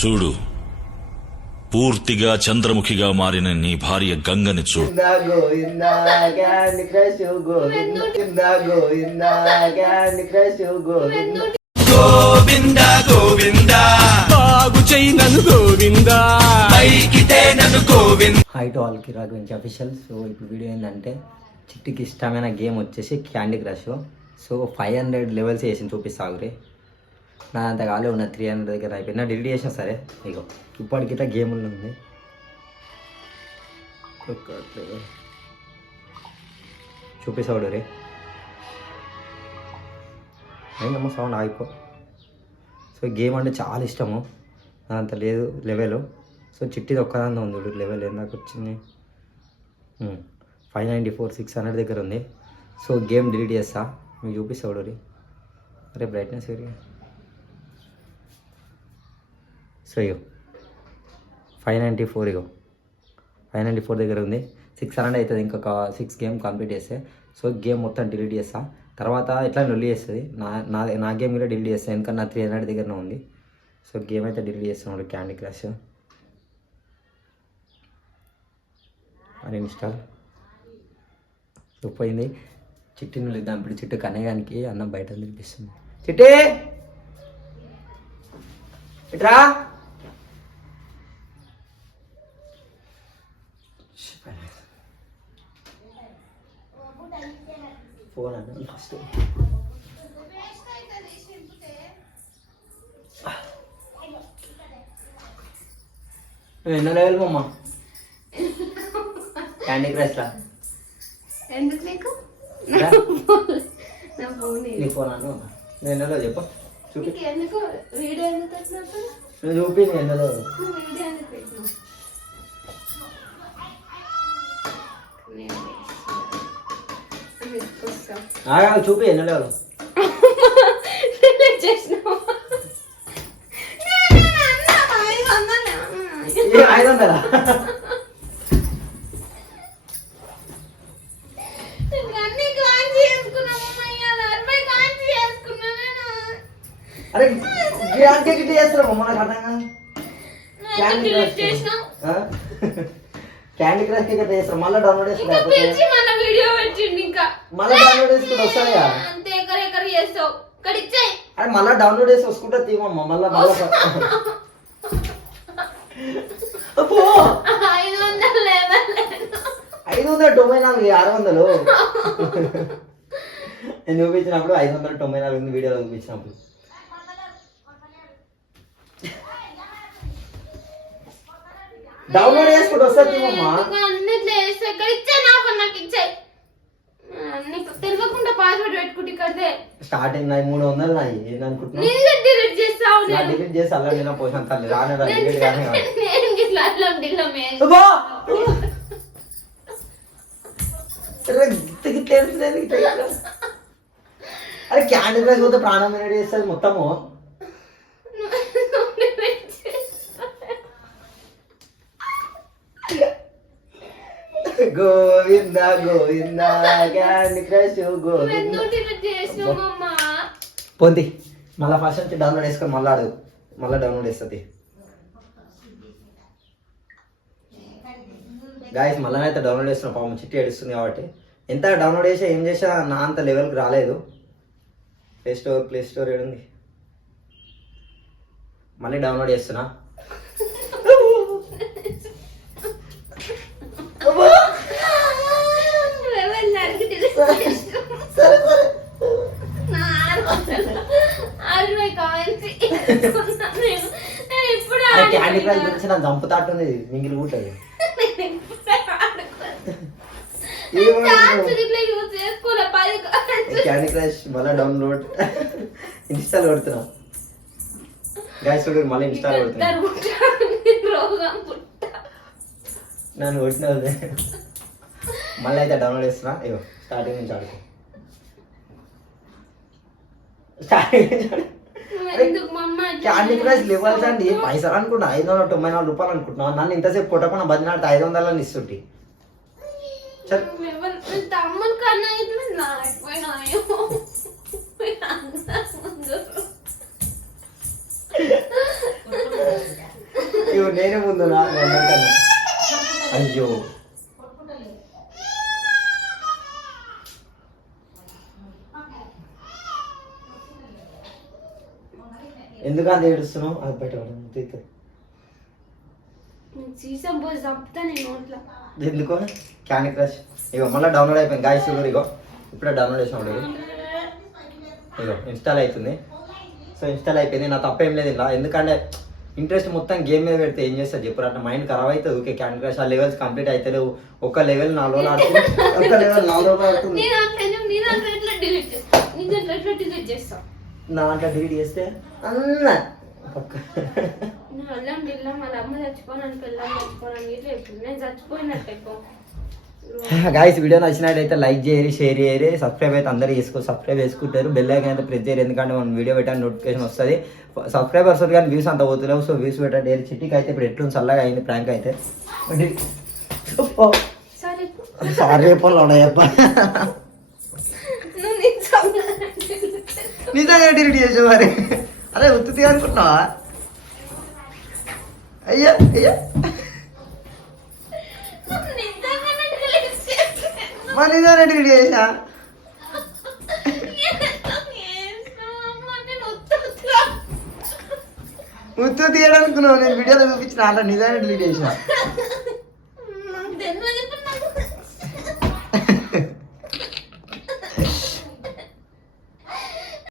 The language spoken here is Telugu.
చూడు, పూర్తిగా చంద్రముఖిగా మారిన నీ భార్య గంగని చూడు. గోవింద గోవింద బాగు చెయ్యి నన్ను గోవింద పైకితే నన్ను Govinda. High to all Kirak Venky official. So ఇప్పుడు వీడియో ఏంటంటే చిట్టికి ఇష్టమైన గేమ్ వచ్చేసి క్యాండీ క్రష్. సో 500 లెవెల్స్ వేసి చూపిస్తాగురే. నా అంత కాలే ఉన్న 300 దగ్గర అయిపోయింది. నా డిలీట్ చేసిన సరే ఇగో ఇప్పటికిట గేమ్ ఉంది. చూపిస్తాడు రే అయిందమ్మా సౌండ్ ఆగిపో. సో గేమ్ అంటే చాలా ఇష్టము, అంత లేదు లెవెల్. సో చిట్టిది ఒక్కదాన్ని ఉంది లెవెల్ ఎందాక వచ్చింది 594 600 దగ్గర ఉంది. సో గేమ్ డిలీట్ చేస్తా, మీకు చూపిస్తాడు రే. అరే బ్రైట్నెస్ ఏరియా. సో ఇగో 594 ఇగో 594 దగ్గర ఉంది. 600 అవుతుంది ఇంకొక 6 గేమ్ కంప్లీట్ చేస్తే. సో గేమ్ మొత్తం డిలీట్ చేస్తా, తర్వాత ఇట్లా లొల్లి చేస్తుంది. నా గేమ్ కూడా డిలీట్ చేస్తాను, ఎందుకంటే నా 300 దగ్గరనే ఉంది. సో గేమ్ అయితే డిలీట్ చేస్తున్నాడు క్యాండీ క్రష్ అని ఇన్స్టాల్. సో పోయింది. చిట్టి నువ్వు ఇద్దాం ఇప్పుడు. చిట్టు కన్నయ్యానికి అన్నం బయట తినిపిస్తుంది. చిట్టి ఇట్రా. ఫోన్ అన్న ఫస్ట్ ఎన్నో లెవెల్ మమ్మ క్యాండీ క్రష్ లా? ఎందుకు నీకు నీ ఫోన్ అన్న నేను ఎన్నో చెప్పు చూపి. ఎందుకు వీడియో ఎందుకు పెట్టినప్పుడు నువ్వు చూపి. నేను ఎన్నో వీడియో ఎందుకు పెట్టినా చూపి ఎన్నో లేవు చేసినావు. 500 అరే గిరాంటి గిట్టి చేస్తున్నావు మనకు అర్థం కాదు. క్యాండీ క్రష్ గిట్ట చేస్తాం. మళ్ళీ డౌన్లోడ్ చేసుకుంటా, మళ్ళీ డౌన్లోడ్ చేసుకుంటా వస్తాయా? అరే మళ్ళీ డౌన్లోడ్ చేసి వసుకుంటా తీమమ్మ. మళ్ళీ 594 600 నేను చూపించినప్పుడు 594 వీడియోలో చూపించినప్పుడు. డౌన్లోడ్ చేసుకుంటూ వస్తుంది తీమమ్మా. తెలియకుండా పాస్వర్డ్ పెట్టుకుంటే ఇక్కడే స్టార్టింగ్ 300 నాయి ఏందనుకుంటున్నా డిలీట్ చేసి అలా నేను పోసాను తల్లి రానే డిలీట్ కానీ అరే క్యాండీ క్రష్ పోతే ప్రాణం ఏడు చేస్తుంది మొత్తము. Govinda Govinda candy crush Govinda. పోంది మళ్ళీ ఫస్ట్ నుంచి డౌన్లోడ్ చేసుకొని మళ్ళీ అడుగు, మళ్ళీ డౌన్లోడ్ చేస్తుంది. గాయస్ మళ్ళీ అయితే డౌన్లోడ్ చేస్తున్నా. పాపం చిట్టి ఏడుస్తుంది కాబట్టి. ఎంత డౌన్లోడ్ చేసా ఏం చేసా నా అంత లెవెల్కి రాలేదు. ప్లే స్టోర్ ఏడుంది, మళ్ళీ డౌన్లోడ్ చేస్తున్నా. క్యాండీ క్రష్ గురించి నాకు చంపుతాటుంది మింగిలి ఉంటుంది. క్యాండీ క్రష్ మళ్ళీ డౌన్లోడ్ ఇన్స్టాల్ కొడుతున్నా. గాయస్ చూడు మళ్ళీ ఇన్స్టాల్ కొడుతున్నా. నన్ను కొట్టిన మళ్ళీ అయితే డౌన్లోడ్ చేస్తున్నా. ఇగో స్టార్టింగ్ నుంచి ఆడుకో. క్యాండీ క్రష్ లెవెల్స్ అండి పైసలు అనుకున్నా 594 రూపాయలు అనుకుంటున్నా. నన్ను ఇంతసేపు కొట్టకుండా బదినాడు 500 ఇస్తుంటే. ఇగో నేనే ముందు నా అందరికన్నా. అయ్యో ఎందుకంత ఏడుస్తున్నావు? అది బయట పడు. సీసం పోసి చంపుతా నేను నోట్లో. ఎందుకో క్యాండీ క్రష్ ఇగో మళ్ళీ డౌన్లోడ్ అయిపోయింది గాయస్. చూడరు ఇగో ఇప్పుడే డౌన్లోడ్ చేసిన ఇగో ఇన్స్టాల్ అవుతుంది. సో ఇన్స్టాల్ అయిపోయింది. నా తప్పేం లేదు ఇలా, ఎందుకంటే ఇంట్రెస్ట్ మొత్తం గేమ్ మీద పెడితే ఏం చేస్తా చెప్పు, అట్లా మైండ్ ఖరాబ్ అవుతుంది. ఓకే క్యాండీ క్రష్ ఆ లెవెల్స్ కంప్లీట్ అవుతలేవు. ఒక లెవెల్ 4 రోజులు ఆడుతుంది, ఒక లెవెల్ 4 రోజులు ఆడుతుంది. డిలీట్ చేస్తా నా దాంట్లో డిలీట్ చేస్తే అన్న పక్క అల్లం గిల్లం వాళ్ళ అమ్మ చచ్చిపోనాను పిల్లలు చచ్చిపోనాను ఇట్లా ఇప్పుడు నేను చచ్చిపోయినట్టు గాయస్ వీడియో నచ్చినట్టయితే లైక్ చేయరు, షేర్ చేయరు, సబ్స్క్రైబ్ అయితే అందరూ సబ్స్క్రైబ్ చేసుకుంటారు. బెల్ ఐకాన్ అయితే ప్రెస్ చేయరు, ఎందుకంటే మనం వీడియో పెట్టాను నోటిఫికేషన్ వస్తుంది. సబ్స్క్రైబర్స్ వస్తుంది కానీ వ్యూస్ అంత పోతలేవు. సో వ్యూస్ పెట్టండి. చిట్టికి అయితే ఇప్పుడు ఎట్లు చల్లగా అయింది ప్రాంక్ అయితే. సారీ చెప్ప నిజంగా డిలీట్ చేసే మరి. అదే ఉత్తుతి అనుకుంటున్నావా? అయ్యా అయ్యా మరి నిజంగా డిలీట్ చేసా. ఉత్తు తీయడానికి నేను వీడియోలో చూపించిన అలా నిజంగా డిలీట్ చేసిన.